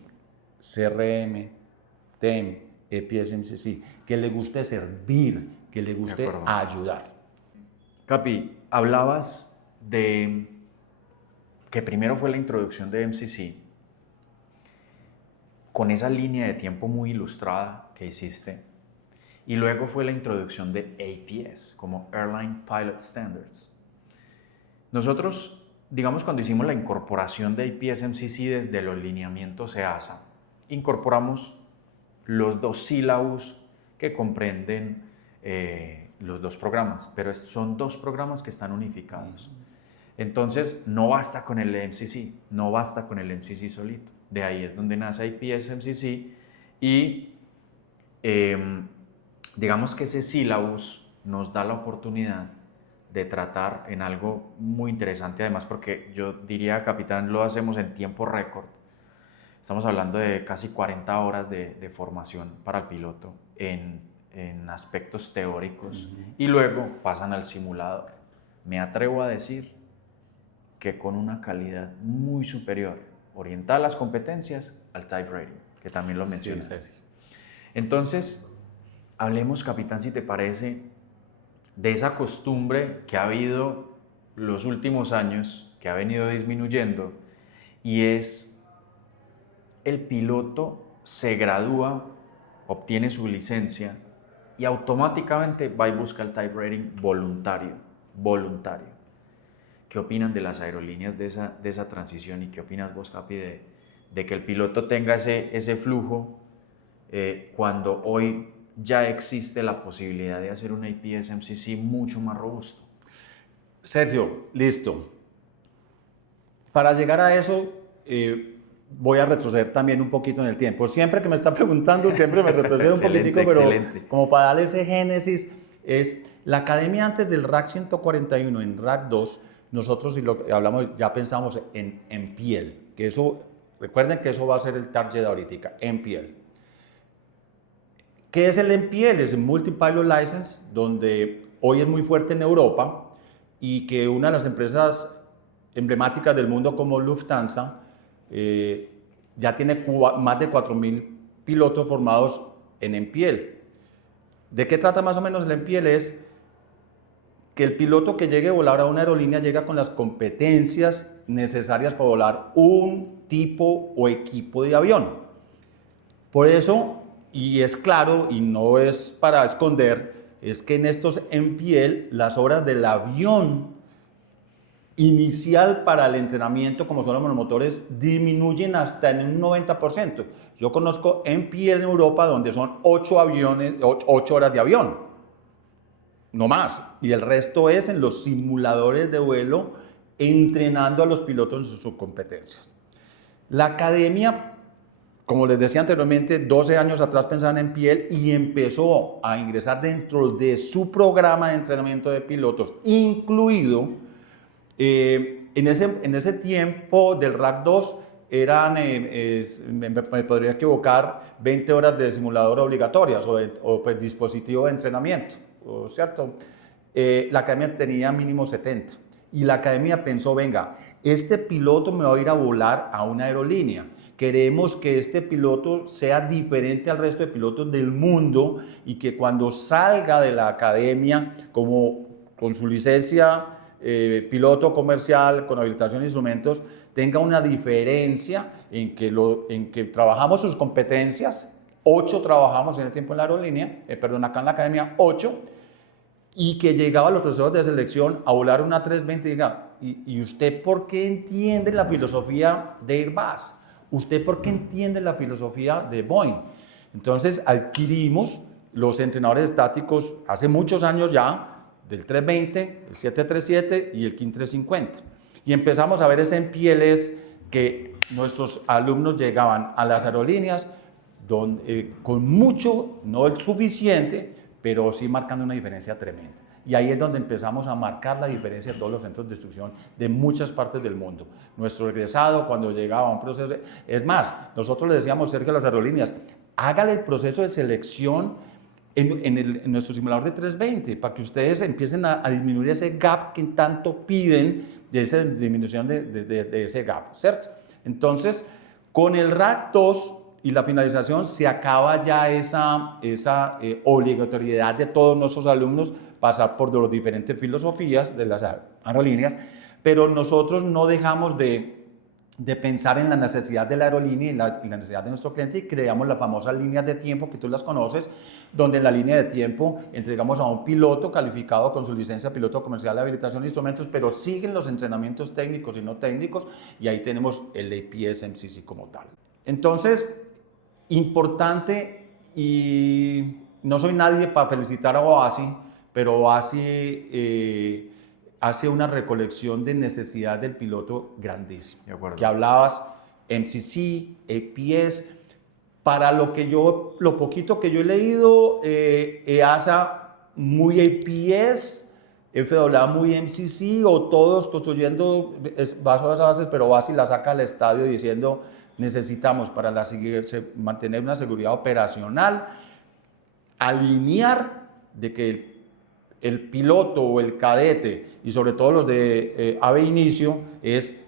CRM, TEM, EPS-MCC, que le guste servir, que le guste ayudar. Capi, hablabas de que primero fue la introducción de MCC, con esa línea de tiempo muy ilustrada que hiciste, y luego fue la introducción de APS, como Airline Pilot Standards. Nosotros, digamos, cuando hicimos la incorporación de APS-MCC desde los lineamientos EASA, incorporamos los 2 sílabus que comprenden los 2 programas, pero son 2 programas que están unificados. Entonces, no basta con el MCC, no basta con el MCC solito. De ahí es donde nace APS-MCC y digamos que ese sílabus nos da la oportunidad de tratar en algo muy interesante, además porque yo diría, capitán, lo hacemos en tiempo récord. Estamos hablando de casi 40 horas de formación para el piloto en aspectos teóricos y luego pasan al simulador. Me atrevo a decir que con una calidad muy superior, orientada a las competencias, al type rating, que también lo mencionaste. Sí. Entonces, hablemos, capitán, si te parece, de esa costumbre que ha habido los últimos años, que ha venido disminuyendo, y es el piloto se gradúa, obtiene su licencia y automáticamente va y busca el type rating voluntario. ¿Qué opinan de las aerolíneas de esa transición y qué opinas vos, Capi, de que el piloto tenga ese flujo cuando hoy ya existe la posibilidad de hacer un APS-MCC mucho más robusto? Sergio, listo. Para llegar a eso, voy a retroceder también un poquito en el tiempo. Siempre que me está preguntando, siempre me retrocedo un poquitico, pero como para darle ese génesis, es la academia antes del RAC 141, en RAC 2, nosotros, si lo hablamos, ya pensamos en MPL, que eso, recuerden que eso va a ser el target ahorita, MPL. ¿Qué es el MPL? Es el Multi-Pilot License, donde hoy es muy fuerte en Europa y que una de las empresas emblemáticas del mundo como Lufthansa ya tiene más de 4.000 pilotos formados en MPL. ¿De qué trata más o menos el MPL? Es que el piloto que llegue a volar a una aerolínea llega con las competencias necesarias para volar un tipo o equipo de avión. Por eso, y es claro, y no es para esconder, es que en estos MPL las horas del avión inicial para el entrenamiento, como son los monomotores, disminuyen hasta en un 90%. Yo conozco MPL en Europa donde son 8 horas de avión, no más. Y el resto es en los simuladores de vuelo, entrenando a los pilotos en sus competencias. La academia como les decía anteriormente, 12 años atrás pensaban en piel y empezó a ingresar dentro de su programa de entrenamiento de pilotos, incluido en ese tiempo del RAC 2 eran, me podría equivocar, 20 horas de simulador obligatorias o pues, dispositivo de entrenamiento, ¿cierto? La academia tenía mínimo 70 y la academia pensó, venga, este piloto me va a ir a volar a una aerolínea. Queremos que este piloto sea diferente al resto de pilotos del mundo y que cuando salga de la academia como con su licencia piloto comercial con habilitación de instrumentos tenga una diferencia en que trabajamos sus competencias. 8 trabajamos en el tiempo en la aerolínea, acá en la academia 8, y que llegaba a los procesos de selección a volar una 320 y diga, ¿y usted por qué entiende la filosofía de Airbus? ¿Usted por qué entiende la filosofía de Boeing? Entonces adquirimos los entrenadores estáticos hace muchos años ya, del 320, el 737 y el King 350. Y empezamos a ver ese MPLS que nuestros alumnos llegaban a las aerolíneas con mucho, no el suficiente, pero sí marcando una diferencia tremenda. Y ahí es donde empezamos a marcar la diferencia de todos los centros de instrucción de muchas partes del mundo. Nuestro egresado, cuando llegaba a un proceso, es más, nosotros le decíamos, Sergio, a las aerolíneas, hágale el proceso de selección en nuestro simulador de 320 para que ustedes empiecen a disminuir ese gap que tanto piden de esa disminución de ese gap, ¿cierto? Entonces, con el RAC 2 y la finalización se acaba ya esa obligatoriedad de todos nuestros alumnos pasar por las diferentes filosofías de las aerolíneas, pero nosotros no dejamos de pensar en la necesidad de la aerolínea y la necesidad de nuestro cliente y creamos las famosas líneas de tiempo que tú las conoces, donde en la línea de tiempo entregamos a un piloto calificado con su licencia piloto comercial de habilitación de instrumentos, pero siguen los entrenamientos técnicos y no técnicos y ahí tenemos el APS MCC como tal. Entonces, importante, y no soy nadie para felicitar a OASI, pero OASI hace una recolección de necesidad del piloto grandísima. De acuerdo. Que hablabas MCC, APS, para lo poquito que yo he leído, EASA muy APS, FAA muy MCC, o todos construyendo bases, pero OASI la saca al estadio diciendo necesitamos para mantener una seguridad operacional, alinear de que el piloto o el cadete y sobre todo los de AVE Inicio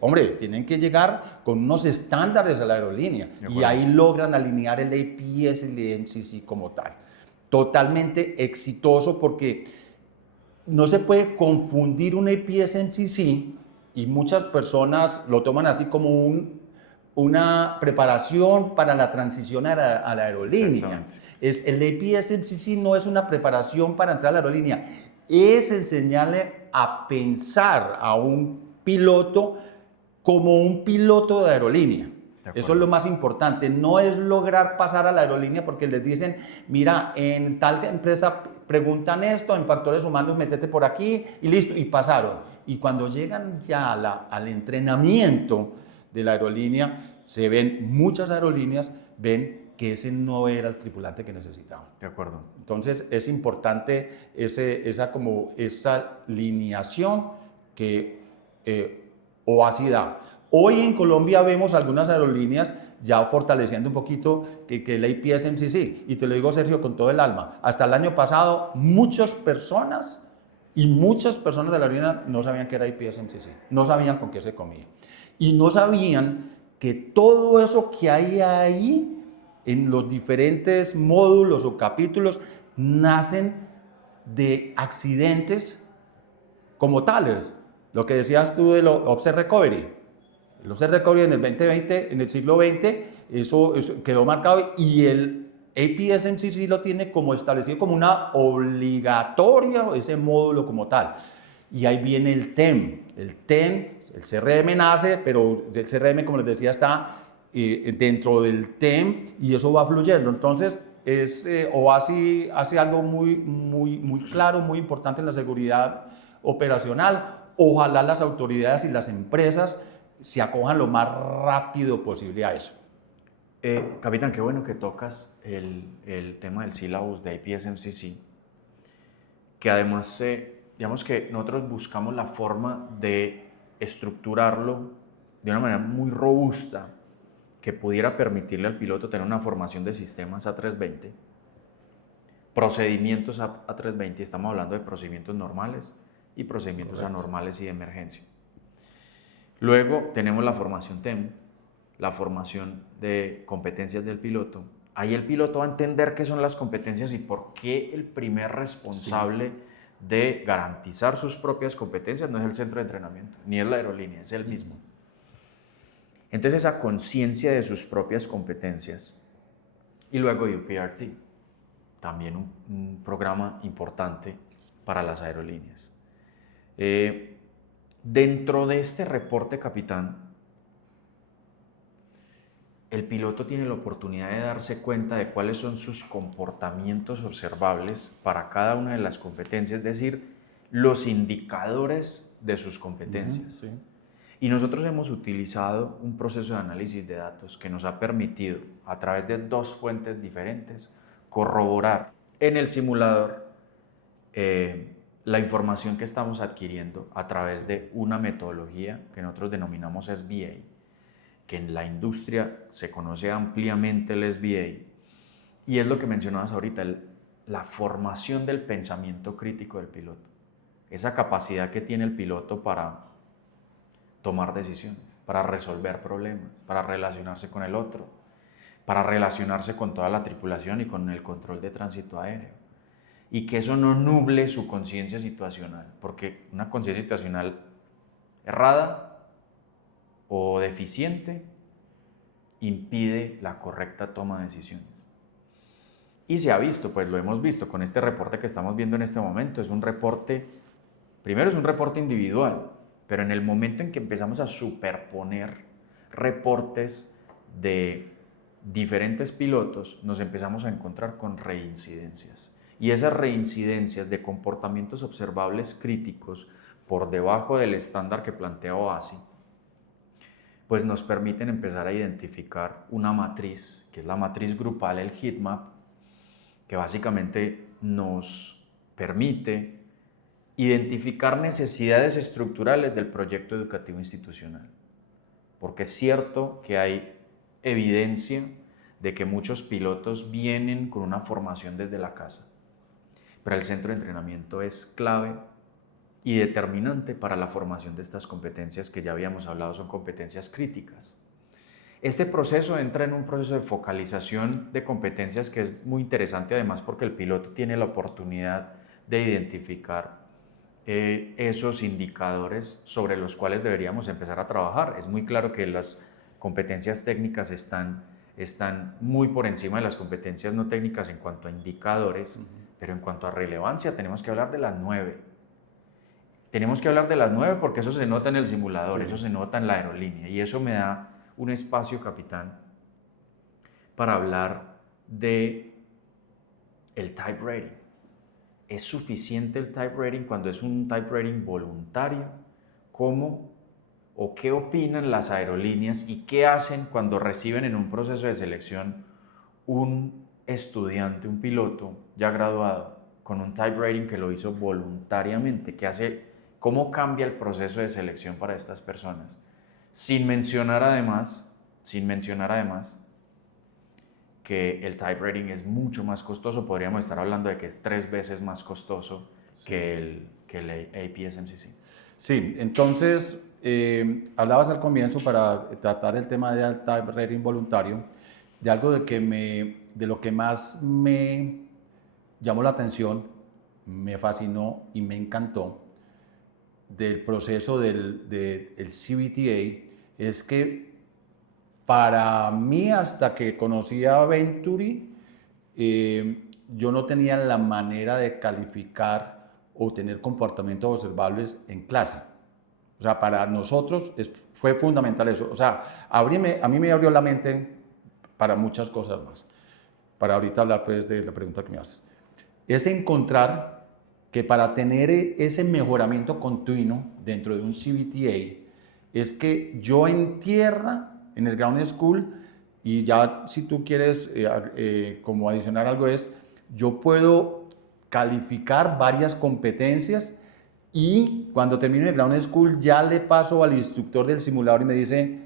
hombre, tienen que llegar con unos estándares a la aerolínea y ahí logran alinear el APS y el MCC como tal. Totalmente exitoso porque no se puede confundir un APS MCC y muchas personas lo toman así como una preparación para la transición a la aerolínea. El APS MCC no es una preparación para entrar a la aerolínea, es enseñarle a pensar a un piloto como un piloto de aerolínea. Eso es lo más importante, no es lograr pasar a la aerolínea porque les dicen, mira, en tal empresa preguntan esto, en factores humanos métete por aquí y listo, y pasaron. Y cuando llegan ya al entrenamiento de la aerolínea, se ven muchas aerolíneas, ven que ese no era el tripulante que necesitaban. De acuerdo. Entonces es importante esa lineación que OASI da. Hoy en Colombia vemos algunas aerolíneas ya fortaleciendo un poquito que el APS MCC, y te lo digo, Sergio, con todo el alma. Hasta el año pasado muchas personas de la aerolínea no sabían qué era APS MCC, no sabían con qué se comía y no sabían que todo eso que hay ahí en los diferentes módulos o capítulos nacen de accidentes como tales. Lo que decías tú de lo Observe Recovery. El Observe Recovery en el 2020, en el siglo XX, eso quedó marcado y el APS MCC lo tiene como establecido como una obligatoria, ese módulo como tal. Y ahí viene el TEM. El CRM nace, pero el CRM, como les decía, está dentro del TEM y eso va fluyendo. Entonces, OASI hace algo muy claro, muy importante en la seguridad operacional. Ojalá las autoridades y las empresas se acojan lo más rápido posible a eso. Capitán, qué bueno que tocas el tema del syllabus de IPSMCC, que además, digamos que nosotros buscamos la forma de estructurarlo de una manera muy robusta que pudiera permitirle al piloto tener una formación de sistemas A320, procedimientos A320, estamos hablando de procedimientos normales y procedimientos Correcto. anormales y de emergencia. Luego tenemos la formación TEM, la formación de competencias del piloto. Ahí el piloto va a entender qué son las competencias y por qué el primer responsable de garantizar sus propias competencias no es el centro de entrenamiento, ni es la aerolínea, es él mismo. Entonces esa conciencia de sus propias competencias. Y luego UPRT, también un programa importante para las aerolíneas. Dentro de este reporte, capitán, el piloto tiene la oportunidad de darse cuenta de cuáles son sus comportamientos observables para cada una de las competencias, es decir, los indicadores de sus competencias. Sí. Y nosotros hemos utilizado un proceso de análisis de datos que nos ha permitido, a través de 2 fuentes diferentes, corroborar en el simulador la información que estamos adquiriendo a través de una metodología que nosotros denominamos SBA, que en la industria se conoce ampliamente el SBA, y es lo que mencionabas ahorita, la formación del pensamiento crítico del piloto, esa capacidad que tiene el piloto para tomar decisiones, para resolver problemas, para relacionarse con el otro, para relacionarse con toda la tripulación y con el control de tránsito aéreo. Y que eso no nuble su conciencia situacional, porque una conciencia situacional errada o deficiente impide la correcta toma de decisiones. Y se ha visto, pues lo hemos visto con este reporte que estamos viendo en este momento. Es un reporte, primero es un reporte individual, pero en el momento en que empezamos a superponer reportes de diferentes pilotos, nos empezamos a encontrar con reincidencias. Y esas reincidencias de comportamientos observables críticos por debajo del estándar que plantea OASI, pues nos permiten empezar a identificar una matriz, que es la matriz grupal, el heatmap, que básicamente nos permite identificar necesidades estructurales del proyecto educativo institucional. Porque es cierto que hay evidencia de que muchos pilotos vienen con una formación desde la casa, pero el centro de entrenamiento es clave y determinante para la formación de estas competencias que ya habíamos hablado, son competencias críticas. Este proceso entra en un proceso de focalización de competencias que es muy interesante, además porque el piloto tiene la oportunidad de identificar esos indicadores sobre los cuales deberíamos empezar a trabajar. Es muy claro que las competencias técnicas están muy por encima de las competencias no técnicas en cuanto a indicadores, pero en cuanto a relevancia tenemos que hablar de las 9. Tenemos que hablar de las 9 porque eso se nota en el simulador, eso se nota en la aerolínea, y eso me da un espacio, capitán, para hablar de el type rating. ¿Es suficiente el type rating cuando es un type rating voluntario? ¿Cómo o qué opinan las aerolíneas y qué hacen cuando reciben en un proceso de selección un estudiante, un piloto ya graduado con un type rating que lo hizo voluntariamente? ¿Cómo cambia el proceso de selección para estas personas? Sin mencionar además que el type rating es mucho más costoso. Podríamos estar hablando de que es 3 veces más costoso que el APSMCC. Sí, entonces hablabas al comienzo, para tratar el tema del type rating voluntario, de algo de lo que más me llamó la atención, me fascinó y me encantó del proceso del CBTA, es que para mí, hasta que conocí a Venturi, yo no tenía la manera de calificar o tener comportamientos observables en clase. O sea, para nosotros fue fundamental eso. O sea, a mí me abrió la mente para muchas cosas más. Para ahorita hablar pues de la pregunta que me haces. Es encontrar que para tener ese mejoramiento continuo dentro de un CBTA, es que yo en tierra, en el ground school, Y ya si tú quieres como adicionar algo yo puedo calificar varias competencias y cuando termine el Ground School ya le paso al instructor del simulador y me dice,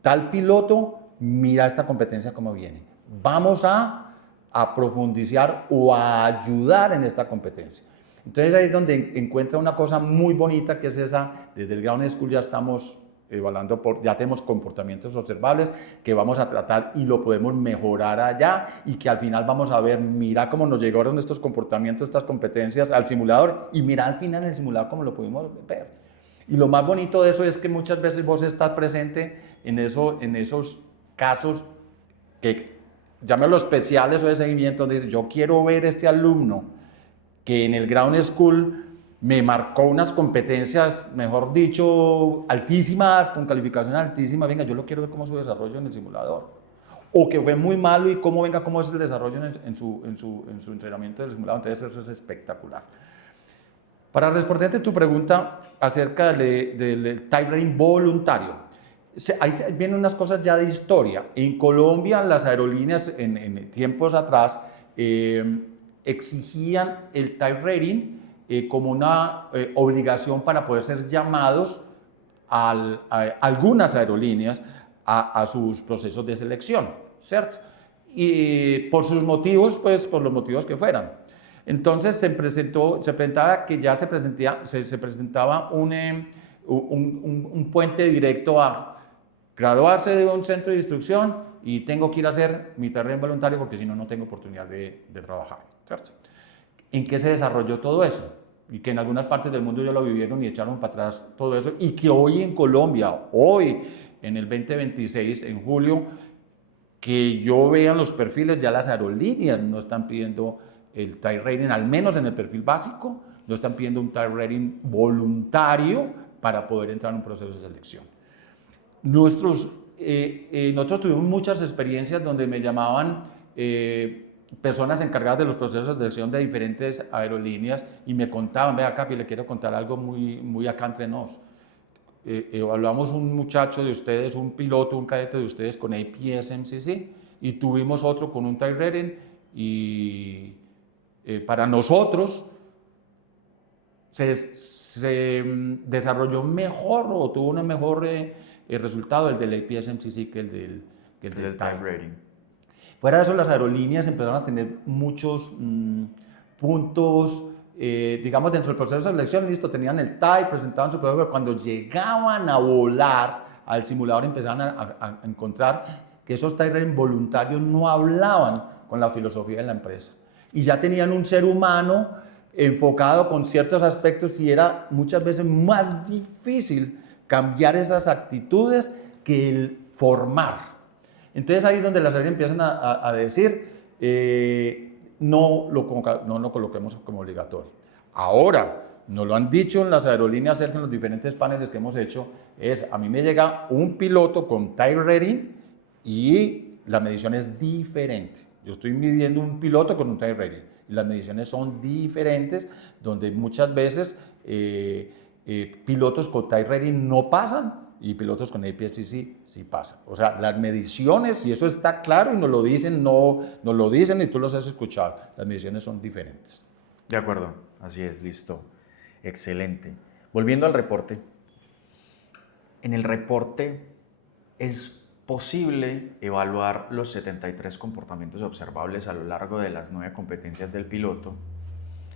tal piloto, mira esta competencia cómo viene. Vamos a profundizar o a ayudar en esta competencia. Entonces ahí es donde encuentra una cosa muy bonita que es esa, desde el Ground School ya estamos evaluando, ya tenemos comportamientos observables que vamos a tratar y lo podemos mejorar allá y que al final vamos a ver, mira cómo nos llegaron estos comportamientos, estas competencias al simulador y mira al final el simulador cómo lo pudimos ver. Y lo más bonito de eso es que muchas veces vos estás presente en esos casos que, llámelo especiales o de seguimiento, donde dice, yo quiero ver este alumno que en el Ground School me marcó unas competencias, mejor dicho, altísimas, con calificaciones altísimas, venga, yo lo quiero ver cómo su desarrollo en el simulador. O que fue muy malo y cómo es el desarrollo en su entrenamiento del simulador. Entonces eso es espectacular. Para responderte tu pregunta acerca del type rating voluntario, ahí vienen unas cosas ya de historia. En Colombia las aerolíneas en tiempos atrás exigían el type rating como una obligación para poder ser llamados a algunas aerolíneas a sus procesos de selección, ¿cierto? Y por sus motivos, pues por los motivos que fueran. Entonces se presentaba que ya se presentaba un puente directo a graduarse de un centro de instrucción y tengo que ir a hacer mi tarea voluntario porque si no, no tengo oportunidad de trabajar, ¿cierto? ¿En qué se desarrolló todo eso? Y que en algunas partes del mundo ya lo vivieron y echaron para atrás todo eso, y que hoy en Colombia, hoy en el 2026, en julio, que yo vea los perfiles, ya las aerolíneas no están pidiendo el type rating, al menos en el perfil básico, no están pidiendo un type rating voluntario para poder entrar en un proceso de selección. Nosotros tuvimos muchas experiencias donde me llamaban personas encargadas de los procesos de selección de diferentes aerolíneas y me contaban, vea Capi, le quiero contar algo muy acá entre nos. Evaluamos un muchacho de ustedes, un piloto, un cadete de ustedes con APS-MCC y tuvimos otro con un type rating y para nosotros se desarrolló mejor o tuvo un mejor resultado el del APS-MCC que el del type rating. Fuera de eso, las aerolíneas empezaron a tener muchos puntos, digamos, dentro del proceso de selección, listo, tenían el type, presentaban su prueba, pero cuando llegaban a volar al simulador empezaban a encontrar que esos type rating voluntarios no hablaban con la filosofía de la empresa. Y ya tenían un ser humano enfocado con ciertos aspectos y era muchas veces más difícil cambiar esas actitudes que el formar. Entonces ahí es donde las aerolíneas empiezan a decir, no lo coloquemos como obligatorio. Ahora, nos lo han dicho en las aerolíneas, en los diferentes paneles que hemos hecho, a mí me llega un piloto con type rating y la medición es diferente. Yo estoy midiendo un piloto con un type rating y las mediciones son diferentes, donde muchas veces pilotos con type rating no pasan y pilotos con APS-CC sí pasan. O sea, las mediciones, y eso está claro y nos lo dicen, nos lo dicen y tú los has escuchado, las mediciones son diferentes. De acuerdo, así es, listo. Excelente. Volviendo al reporte. En el reporte es posible evaluar los 73 comportamientos observables a lo largo de las 9 competencias del piloto.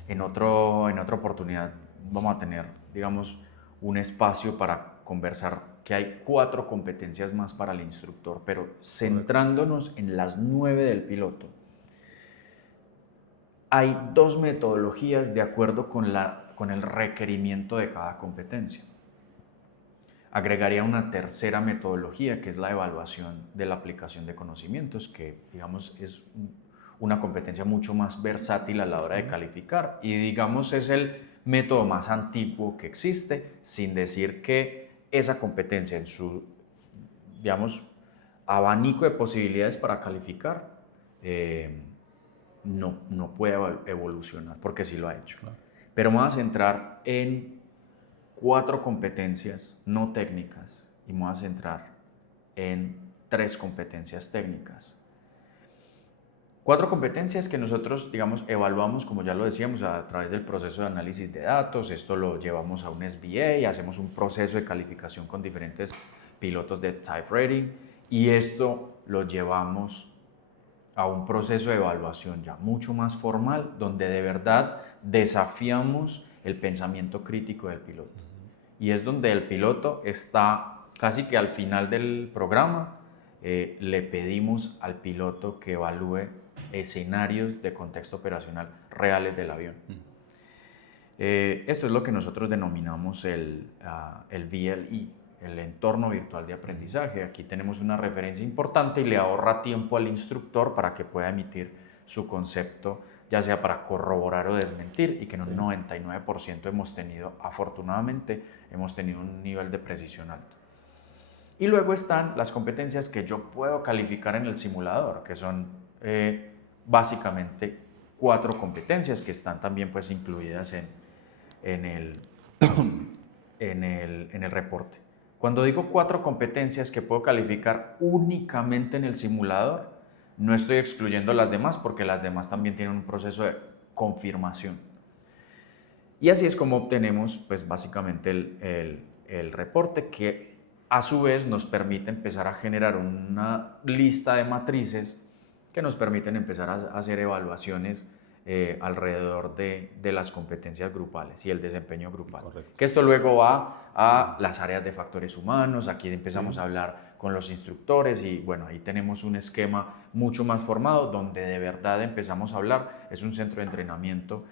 En otra oportunidad vamos a tener, digamos, un espacio para conversar que hay 4 competencias más para el instructor, pero centrándonos en las 9 del piloto. Hay 2 metodologías de acuerdo con el requerimiento de cada competencia. Agregaría una tercera metodología, que es la evaluación de la aplicación de conocimientos, que digamos es una competencia mucho más versátil a la hora de calificar y digamos es el método más antiguo que existe, sin decir que esa competencia en su, digamos, abanico de posibilidades para calificar no puede evolucionar, porque sí lo ha hecho. Claro. Pero me voy a centrar en 4 competencias no técnicas y me voy a centrar en 3 competencias técnicas. 4 competencias que nosotros, digamos, evaluamos, como ya lo decíamos, a través del proceso de análisis de datos. Esto lo llevamos a un SBA, hacemos un proceso de calificación con diferentes pilotos de type rating y esto lo llevamos a un proceso de evaluación ya mucho más formal, donde de verdad desafiamos el pensamiento crítico del piloto. Y es donde el piloto está casi que al final del programa, le pedimos al piloto que evalúe escenarios de contexto operacional reales del avión. Esto es lo que nosotros denominamos el VLE, el entorno virtual de aprendizaje. Aquí tenemos una referencia importante y le ahorra tiempo al instructor para que pueda emitir su concepto, ya sea para corroborar o desmentir, y que en un 99% afortunadamente, hemos tenido un nivel de precisión alto. Y luego están las competencias que yo puedo calificar en el simulador, que son básicamente 4 competencias que están también pues incluidas en el reporte. Cuando digo 4 competencias que puedo calificar únicamente en el simulador, no estoy excluyendo las demás porque las demás también tienen un proceso de confirmación. Y así es como obtenemos pues básicamente el reporte, que a su vez nos permite empezar a generar una lista de matrices que nos permiten empezar a hacer evaluaciones alrededor de las competencias grupales y el desempeño grupal. Correcto. Que esto luego va a las áreas de factores humanos. Aquí empezamos a hablar con los instructores y bueno, ahí tenemos un esquema mucho más formado donde de verdad empezamos a hablar. Es un centro de entrenamiento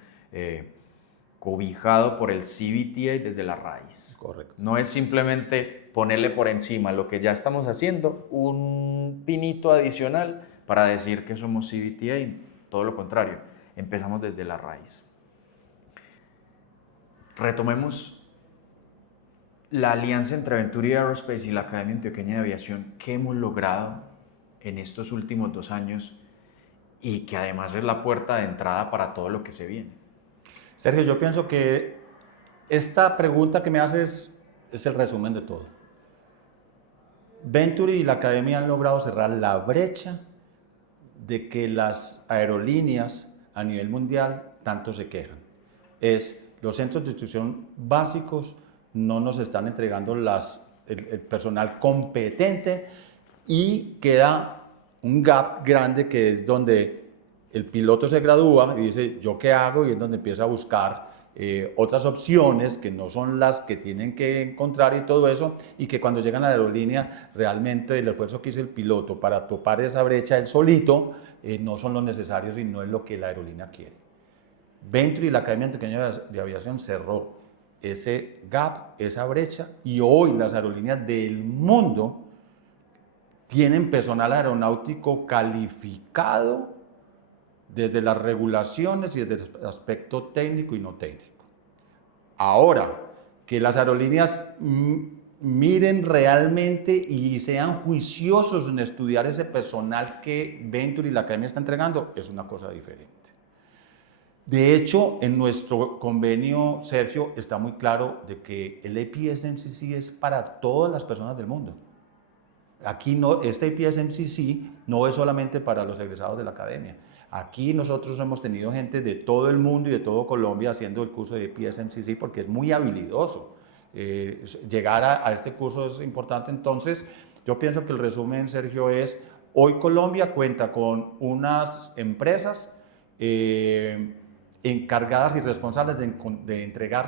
cobijado por el CBTA desde la raíz. Correcto. No es simplemente ponerle por encima lo que ya estamos haciendo, un pinito adicional para decir que somos CBTA, todo lo contrario, empezamos desde la raíz. Retomemos la alianza entre Venturi Aerospace y la Academia Antioqueña de Aviación que hemos logrado en estos últimos 2 años y que además es la puerta de entrada para todo lo que se viene. Sergio, yo pienso que esta pregunta que me haces es el resumen de todo. Venturi y la Academia han logrado cerrar la brecha de que las aerolíneas a nivel mundial tanto se quejan. Los centros de instrucción básicos no nos están entregando el personal competente y queda un gap grande que es donde el piloto se gradúa y dice, ¿yo qué hago? Y es donde empieza a buscar otras opciones que no son las que tienen que encontrar y todo eso, y que cuando llegan a la aerolínea realmente el esfuerzo que hizo el piloto para topar esa brecha él solito no son los necesarios y no es lo que la aerolínea quiere. Venturi y la Academia Antioqueña de Aviación cerró ese gap, esa brecha, y hoy las aerolíneas del mundo tienen personal aeronáutico calificado desde las regulaciones y desde el aspecto técnico y no técnico. Ahora, que las aerolíneas miren realmente y sean juiciosos en estudiar ese personal que Venturi y la Academia está entregando, es una cosa diferente. De hecho, en nuestro convenio, Sergio, está muy claro de que el APS-MCC es para todas las personas del mundo. Aquí no, este APS-MCC no es solamente para los egresados de la Academia. Aquí nosotros hemos tenido gente de todo el mundo y de todo Colombia haciendo el curso de APS-MCC porque es muy habilidoso. Llegar a este curso es importante. Entonces, yo pienso que el resumen, Sergio, es hoy Colombia cuenta con unas empresas encargadas y responsables de entregar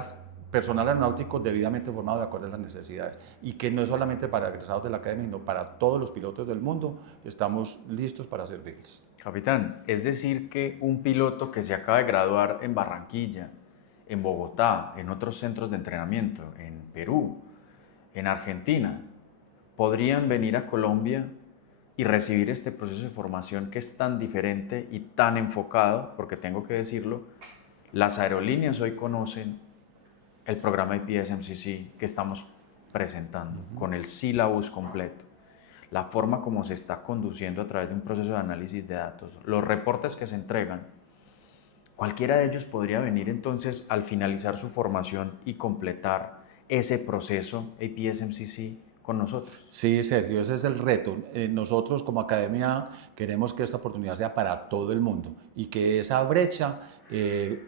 personal aeronáutico debidamente formado de acuerdo a las necesidades, y que no es solamente para egresados de la Academia, sino para todos los pilotos del mundo. Estamos listos para servirles. Capitán, es decir que un piloto que se acaba de graduar en Barranquilla, en Bogotá, en otros centros de entrenamiento, en Perú, en Argentina, podrían venir a Colombia y recibir este proceso de formación que es tan diferente y tan enfocado, porque tengo que decirlo, las aerolíneas hoy conocen el programa APS-MCC que estamos presentando, con el sílabus completo, la forma como se está conduciendo a través de un proceso de análisis de datos, los reportes que se entregan. Cualquiera de ellos podría venir entonces al finalizar su formación y completar ese proceso APS-MCC con nosotros. Sí, Sergio, ese es el reto. Nosotros como academia queremos que esta oportunidad sea para todo el mundo y que esa brecha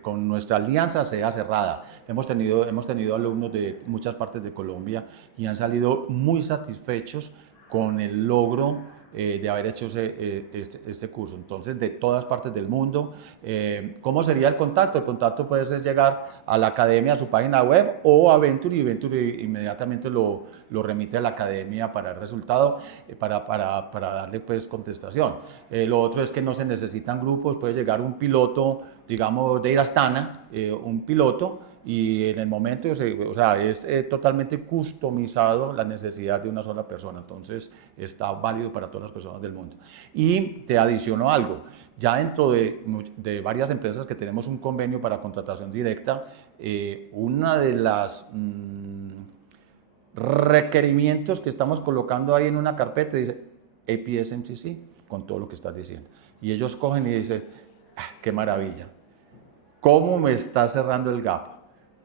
con nuestra alianza sea cerrada. Hemos tenido alumnos de muchas partes de Colombia y han salido muy satisfechos con el logro de haber hecho este curso. Entonces, de todas partes del mundo. ¿Cómo sería el contacto? El contacto puede ser llegar a la academia, a su página web, o a Venture, y Venture inmediatamente lo remite a la academia para el resultado, para darle pues contestación. Lo otro es que no se necesitan grupos, puede llegar un piloto, digamos, de ir a Astana, un piloto, y en el momento, o sea, es totalmente customizado la necesidad de una sola persona, entonces está válido para todas las personas del mundo. Y te adiciono algo, ya dentro de varias empresas que tenemos un convenio para contratación directa, una de las requerimientos que estamos colocando ahí en una carpeta dice APS-MCC, con todo lo que estás diciendo. Y ellos cogen y dicen, ah, qué maravilla, ¿cómo me está cerrando el gap?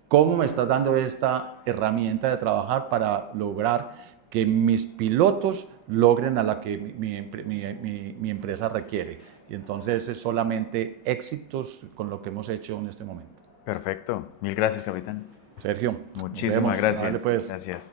¿Cómo me estás dando esta herramienta de trabajar para lograr que mis pilotos logren a la que mi empresa requiere? Y entonces es solamente éxitos con lo que hemos hecho en este momento. Perfecto. Mil gracias, capitán. Sergio, Muchísimas gracias. Vale, pues. Gracias.